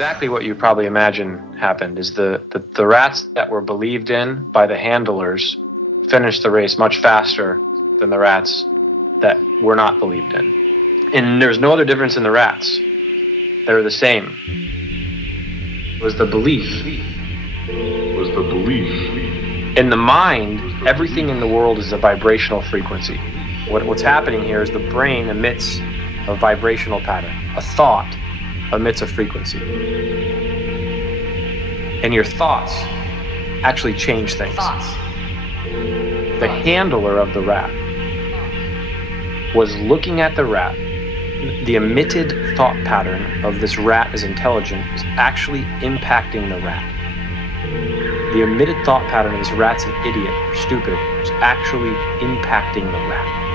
exactly what you probably imagine happened, is the rats that were believed in by the handlers finished the race much faster than the rats that were not believed in. And there's no other difference in the rats. They're the same. It was the belief. In the mind, everything in the world is a vibrational frequency. What's happening here is the brain emits a vibrational pattern. A thought emits a frequency. And your thoughts actually change things. The handler of the rat was looking at the rat. The emitted thought pattern of this rat is intelligent is actually impacting the rat. The emitted thought pattern of this rat's an idiot or stupid is actually impacting the rat.